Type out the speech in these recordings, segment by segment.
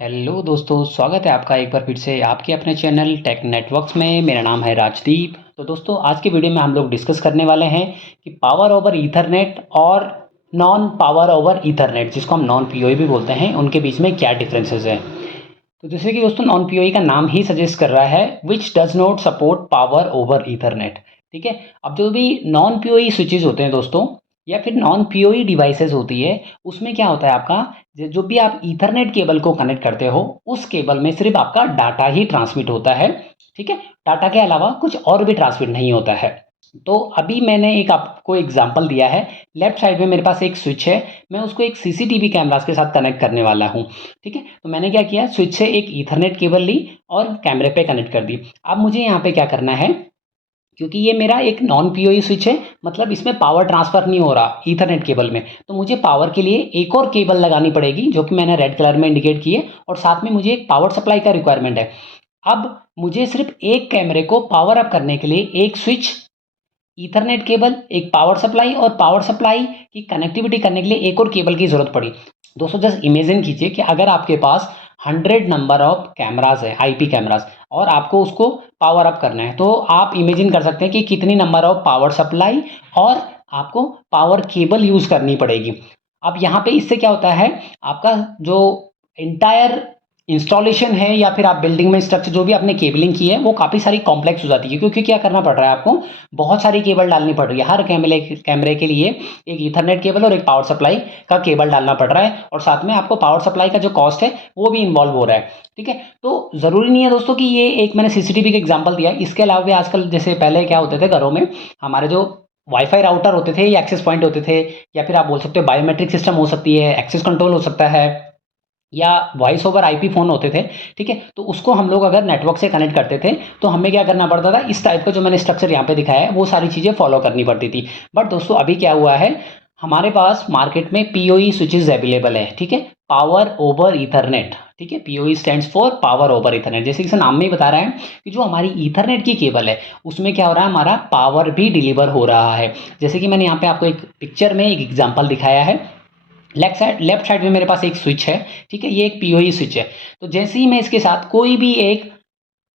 Hello दोस्तों, स्वागत है आपका एक बार फिर से आपके अपने चैनल टेक नेटवर्क्स में। मेरा नाम है राजदीप। तो दोस्तों, आज की वीडियो में हम लोग डिस्कस करने वाले हैं कि पावर ओवर ईथरनेट और नॉन पावर ओवर ईथरनेट, जिसको हम नॉन पीओई भी बोलते हैं, उनके बीच में क्या डिफरेंसेस हैं। तो जैसे कि दोस्तों, नॉन पीओई का नाम ही सजेस्ट कर रहा है, which does not support power over Ethernet. ठीक है। अब जो भी नॉन पीओई स्विचेज होते हैं दोस्तों, या फिर नॉन पीओई डिवाइसेस होती है, उसमें क्या होता है आपका, जो भी आप ईथरनेट केबल को कनेक्ट करते हो, उस केबल में सिर्फ आपका डाटा ही ट्रांसमिट होता है। ठीक है। डाटा के अलावा कुछ और भी ट्रांसमिट नहीं होता है। तो अभी मैंने एक आपको एग्जांपल दिया है। लेफ्ट साइड में मेरे पास एक स्विच है, मैं उसको एक सीसीटीवी कैमरास के साथ कनेक्ट करने वाला हूँ। ठीक है। तो मैंने क्या किया, स्विच से एक ईथरनेट केबल ली और कैमरे पे कनेक्ट कर दी। अब मुझे यहाँ पे क्या करना है, क्योंकि ये मेरा एक नॉन पीओई स्विच है, मतलब इसमें पावर ट्रांसफर नहीं हो रहा ईथरनेट केबल में, तो मुझे पावर के लिए एक और केबल लगानी पड़ेगी, जो कि मैंने रेड कलर में इंडिकेट की है, और साथ में मुझे एक पावर सप्लाई का रिक्वायरमेंट है। अब मुझे सिर्फ एक कैमरे को पावर अप करने के लिए एक स्विच, ईथरनेट केबल, एक पावर सप्लाई, और पावर सप्लाई की कनेक्टिविटी करने के लिए एक और केबल की ज़रूरत पड़ी। दोस्तों, जस्ट इमेजिन कीजिए कि अगर आपके पास 100 नंबर ऑफ कैमराज है, आईपी कैमराज, और आपको उसको पावर अप करना है, तो आप इमेजिन कर सकते हैं कि कितनी नंबर ऑफ पावर सप्लाई और आपको पावर केबल यूज़ करनी पड़ेगी। अब यहाँ पे इससे क्या होता है, आपका जो इंटायर इंस्टॉलेशन है, या फिर आप बिल्डिंग में स्ट्रक्चर जो भी आपने केबलिंग की है, वो काफ़ी सारी कॉम्प्लेक्स हो जाती है, क्योंकि क्या करना पड़ रहा है आपको, बहुत सारी केबल डालनी पड़ रही है। हर कैमरे के लिए एक ईथरनेट केबल और एक पावर सप्लाई का केबल डालना पड़ रहा है, और साथ में आपको पावर सप्लाई का जो कॉस्ट है वो भी इन्वॉल्व हो रहा है। ठीक है। तो ज़रूरी नहीं है दोस्तों कि ये एक मैंने सीसीटीवी का एग्जाम्पल दिया है, इसके अलावा भी आजकल जैसे पहले क्या होते थे घरों में, हमारे जो वाईफाई राउटर होते थे या एक्सेस पॉइंट होते थे, या फिर आप बोल सकते हो बायोमेट्रिक सिस्टम हो सकती है, एक्सेस कंट्रोल हो सकता है, या वॉइस ओवर आईपी फ़ोन होते थे। ठीक है। तो उसको हम लोग अगर नेटवर्क से कनेक्ट करते थे, तो हमें क्या करना पड़ता था, इस टाइप का जो मैंने स्ट्रक्चर यहाँ पे दिखाया है, वो सारी चीज़ें फॉलो करनी पड़ती थी। बट दोस्तों, अभी क्या हुआ है, हमारे पास मार्केट में पीओई स्विचेज अवेलेबल है। ठीक है। Power over Ethernet. ठीक है। PoE stands for power over Ethernet. जैसे कि इसका नाम में ही बता रहा है कि जो हमारी ईथरनेट की केबल है, उसमें क्या हो रहा है, हमारा पावर भी डिलीवर हो रहा है। जैसे कि मैंने यहाँ पे आपको एक पिक्चर में एक एग्जाम्पल दिखाया है। लेफ्ट साइड में मेरे पास एक स्विच है। ठीक है। ये एक पीओई स्विच है। तो जैसे ही मैं इसके साथ कोई भी एक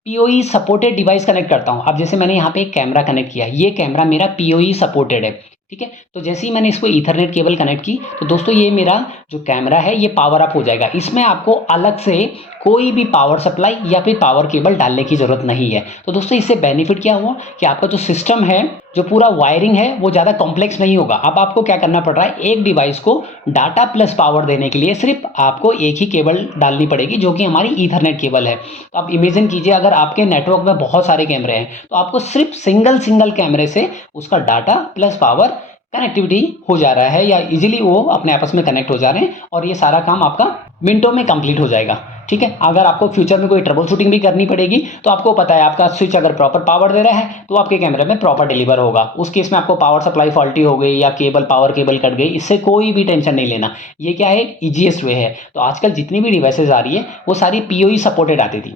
पीओई सपोर्टेड डिवाइस कनेक्ट करता हूँ, अब जैसे मैंने यहाँ पे एक कैमरा कनेक्ट किया, ये कैमरा मेरा पीओई सपोर्टेड है। ठीक है। तो जैसे ही मैंने इसको ईथरनेट केबल कनेक्ट की, तो दोस्तों ये मेरा जो कैमरा है ये पावर अप हो जाएगा। इसमें आपको अलग से कोई भी पावर सप्लाई या फिर पावर केबल डालने की ज़रूरत नहीं है। तो दोस्तों, इससे बेनिफिट क्या हुआ कि आपका जो सिस्टम है, जो पूरा वायरिंग है, वो ज़्यादा कॉम्प्लेक्स नहीं होगा। अब आपको क्या करना पड़ रहा है, एक डिवाइस को डाटा प्लस पावर देने के लिए सिर्फ आपको एक ही केबल डालनी पड़ेगी, जो कि हमारी ईथरनेट केबल है। तो आप इमेजिन कीजिए, अगर आपके नेटवर्क में बहुत सारे कैमरे हैं, तो आपको सिर्फ सिंगल सिंगल कैमरे से उसका डाटा प्लस पावर कनेक्टिविटी हो जा रहा है, या इजीली वो अपने आपस में कनेक्ट हो जा रहे हैं, और ये सारा काम आपका मिनटों में कंप्लीट हो जाएगा। ठीक है। अगर आपको फ्यूचर में कोई ट्रबल शूटिंग भी करनी पड़ेगी, तो आपको पता है आपका स्विच अगर प्रॉपर पावर दे रहा है, तो आपके कैमरे में प्रॉपर डिलीवर होगा। उस केस में आपको पावर सप्लाई फॉल्टी हो गई या पावर केबल कट गई, इससे कोई भी टेंशन नहीं लेना। ये क्या है, एक ईजीएस्ट वे है। तो आजकल जितनी भी डिवाइसेज आ रही है, वो सारी पीओई सपोर्टेड आती थी।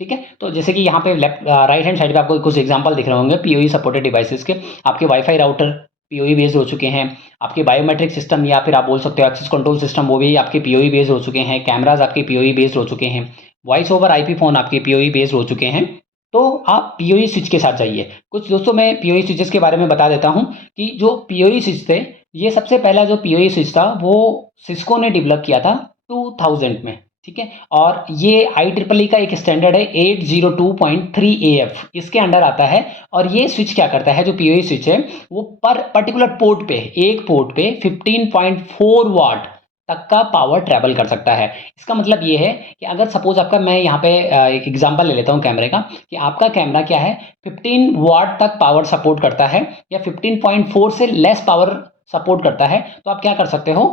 ठीक है। तो जैसे कि यहाँ पे लेफ्ट राइट हैंड साइड पे आपको कुछ एग्जांपल दिख रहे होंगे पीओई सपोर्टेड डिवाइसेस के। आपके वाईफाई राउटर पीओई बेस्ड हो चुके हैं, आपके बायोमेट्रिक सिस्टम, या फिर आप बोल सकते हो एक्सेस कंट्रोल सिस्टम, वो भी आपके पीओई बेस्ड हो चुके हैं। कैमराज आपके पीओई बेस्ड हो चुके हैं। वॉइस ओवर आईपी फ़ोन आपके पीओई बेस्ड हो चुके हैं। तो आप पीओई स्विच के साथ जाइए। कुछ दोस्तों, मैं पीओई स्विचेस के बारे में बता देता हूँ कि जो पीओई स्विच थे, ये सबसे पहला जो पीओई स्विच था, वो सिस्को ने डेवलप किया था 2000 में। ठीक है। और ये IEEE का एक स्टैंडर्ड है 802.3 AF, इसके अंडर आता है। और ये स्विच क्या करता है, जो पीओई स्विच है, वो पर पर्टिकुलर पोर्ट पे, एक पोर्ट पे 15.4 वाट तक का पावर ट्रैवल कर सकता है। इसका मतलब ये है कि अगर सपोज आपका, मैं यहाँ पे एक एग्जांपल ले लेता हूँ कैमरे का, कि आपका कैमरा क्या है, 15 वाट तक पावर सपोर्ट करता है, या 15.4 से लेस पावर सपोर्ट करता है, तो आप क्या कर सकते हो,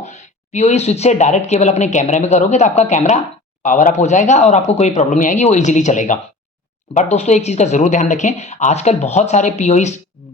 पीओई स्विच से डायरेक्ट केबल अपने कैमरे में करोगे, तो आपका कैमरा पावर अप हो जाएगा और आपको कोई प्रॉब्लम नहीं आएगी, वो इजीली चलेगा। बट दोस्तों एक चीज़ का ज़रूर ध्यान रखें, आजकल बहुत सारे पीओई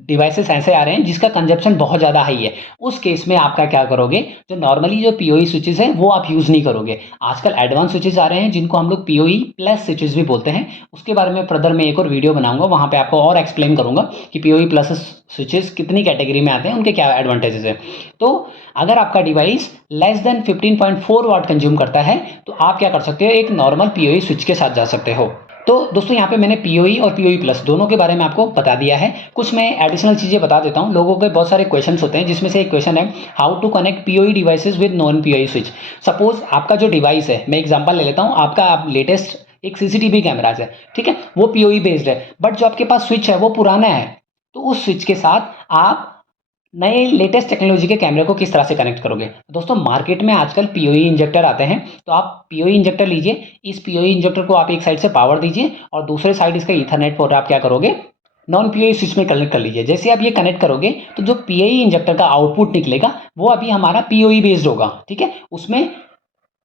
डिवाइसेस ऐसे आ रहे हैं जिसका कंजप्शन बहुत ज़्यादा हाई है। उस केस में आपका क्या करोगे, जो नॉर्मली जो पीओई स्विचेज़ हैं वो आप यूज़ नहीं करोगे। आजकल एडवांस स्विचेज़ आ रहे हैं जिनको हम लोग पीओई प्लस स्विचेज़ भी बोलते हैं। उसके बारे में फर्दर मैं एक और वीडियो बनाऊँगा, वहाँ पे आपको और एक्सप्लेन करूँगा कि पीओई प्लस स्विचेज़ कितनी कैटेगरी में आते हैं, उनके क्या एडवांटेजेज़ हैं। तो अगर आपका डिवाइस लेस देन 15.4 वाट कंज्यूम करता है, तो आप क्या कर सकते हो, एक नॉर्मल पीओई स्विच के साथ जा सकते हो। तो दोस्तों यहाँ पे मैंने पीओई और पीओई प्लस दोनों के बारे में आपको बता दिया है। कुछ मैं एडिशनल चीज़ें बता देता हूँ। लोगों के बहुत सारे क्वेश्चंस होते हैं, जिसमें से एक क्वेश्चन है how to connect PoE devices with non PoE switch. Suppose आपका जो डिवाइस है, मैं एग्जांपल ले लेता हूँ, आपका आप लेटेस्ट एक सीसीटीवी कैमराज है, ठीक है, वो पीओई बेस्ड है, बट जो आपके पास स्विच है वो पुराना है। तो उस स्विच के साथ आप नए लेटेस्ट टेक्नोलॉजी के कैमरे को किस तरह से कनेक्ट करोगे। दोस्तों मार्केट में आजकल पीओई इंजेक्टर आते हैं, तो आप पीओई इंजेक्टर लीजिए, इस पीओई इंजेक्टर को आप एक साइड से पावर दीजिए और दूसरे साइड इसका ईथरनेट पोर्ट आप क्या करोगे, नॉन पीओई स्विच में कनेक्ट कर लीजिए। जैसे आप ये कनेक्ट करोगे तो जो पीओई इंजेक्टर का आउटपुट निकलेगा वो अभी हमारा पीओई बेस्ड होगा, ठीक है। उसमें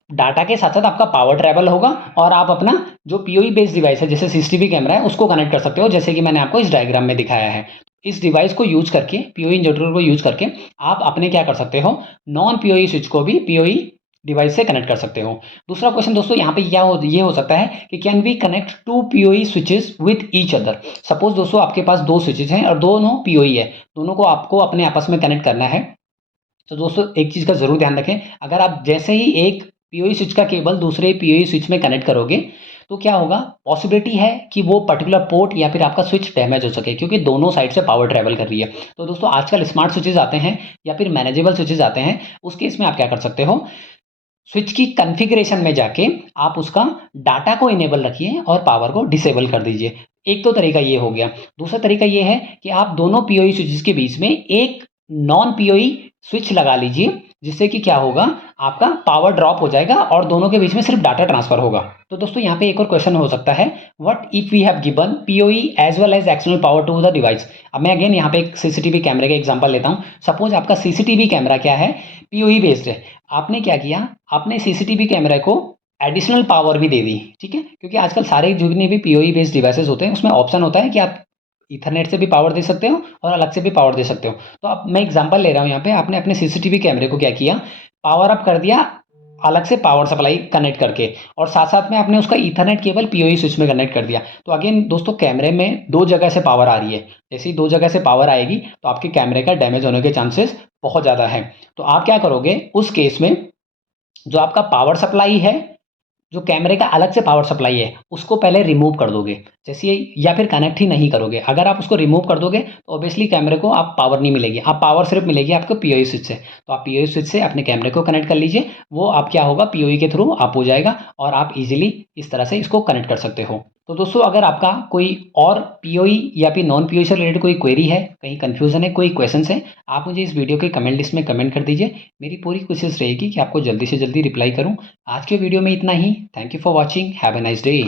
डाटा के साथ साथ आपका पावर ट्रैवल होगा और आप अपना जो पीओई बेस्ड डिवाइस है, जैसे सीसीटीवी कैमरा है, उसको कनेक्ट कर सकते हो, जैसे कि मैंने आपको इस डायग्राम में दिखाया है। इस डिवाइस को यूज करके, पीओई इंजेक्टर को यूज करके आप अपने क्या कर सकते हो, नॉन पीओई स्विच को भी पीओई डिवाइस से कनेक्ट कर सकते हो। दूसरा क्वेश्चन दोस्तों यहाँ पे क्या ये हो सकता है कि can we connect to PoE switches with each other. Suppose दोस्तों आपके पास दो स्विचेस हैं और दोनों पीओई है, दोनों को आपको अपने आपस में कनेक्ट करना है। तो दोस्तों एक चीज़ का ज़रूर ध्यान रखें, अगर आप जैसे ही एक पीओई स्विच का केबल दूसरे पीओई स्विच में कनेक्ट करोगे तो क्या होगा, पॉसिबिलिटी है कि वो पर्टिकुलर पोर्ट या फिर आपका स्विच डैमेज हो सके, क्योंकि दोनों साइड से पावर ट्रैवल कर रही है। तो दोस्तों आजकल स्मार्ट स्विचेज आते हैं या फिर मैनेजेबल स्विचेज आते हैं, उस केस में आप क्या कर सकते हो, स्विच की कॉन्फ़िगरेशन में जाके आप उसका डाटा को इनेबल रखिए और पावर को डिसेबल कर दीजिए। एक तो तरीका ये हो गया। दूसरा तरीका ये है कि आप दोनों पीओई स्विचेस के बीच में एक नॉन पीओई स्विच लगा लीजिए, जिससे कि क्या होगा, आपका पावर ड्रॉप हो जाएगा और दोनों के बीच में सिर्फ डाटा ट्रांसफर होगा। तो दोस्तों यहाँ पे एक और क्वेश्चन हो सकता है, what if we have given PoE as well as external power to the device. अब मैं अगेन यहाँ पे एक सीसीटीवी कैमरे का एग्जांपल लेता हूँ। सपोज आपका सीसीटीवी कैमरा क्या है, पीओई बेस्ड है। आपने क्या किया, आपने सीसीटीवी कैमरे को एडिशनल पावर भी दे दी, ठीक है, क्योंकि आजकल सारे जितने भी पीओई बेस्ड डिवाइसेस होते हैं उसमें ऑप्शन होता है कि आप ईथरनेट से भी पावर दे सकते हो और अलग से भी पावर दे सकते हो। तो अब मैं एग्जांपल ले रहा हूँ यहाँ पे, आपने अपने सीसीटीवी कैमरे को क्या किया, पावर अप कर दिया अलग से पावर सप्लाई कनेक्ट करके, और साथ साथ में आपने उसका ईथरनेट केबल पीओई स्विच में कनेक्ट कर दिया। तो अगेन दोस्तों कैमरे में दो जगह से पावर आ रही है, जैसे ही दो जगह से पावर आएगी तो आपके कैमरे का डैमेज होने के चांसेस बहुत ज़्यादा है। तो आप क्या करोगे उस केस में, जो आपका पावर सप्लाई है, जो कैमरे का अलग से पावर सप्लाई है, उसको पहले रिमूव कर दोगे, जैसे या फिर कनेक्ट ही नहीं करोगे। अगर आप उसको रिमूव कर दोगे तो ऑब्वियसली कैमरे को आप पावर नहीं मिलेगी, आप पावर सिर्फ मिलेगी आपको पीओई स्विच से। तो आप पीओई स्विच से अपने कैमरे को कनेक्ट कर लीजिए, वो आप क्या होगा, पीओई के थ्रू आप हो जाएगा और आप इजीली इस तरह से इसको कनेक्ट कर सकते हो। तो दोस्तों अगर आपका कोई और पीओई या फिर नॉन पीओई से रिलेटेड कोई क्वेरी है, कहीं कंफ्यूजन है, कोई क्वेश्चन है, आप मुझे इस वीडियो के कमेंट लिस्ट में कमेंट कर दीजिए। मेरी पूरी कोशिश रहेगी कि आपको जल्दी से जल्दी रिप्लाई करूं। आज के वीडियो में इतना ही। Thank you for watching, have a nice day.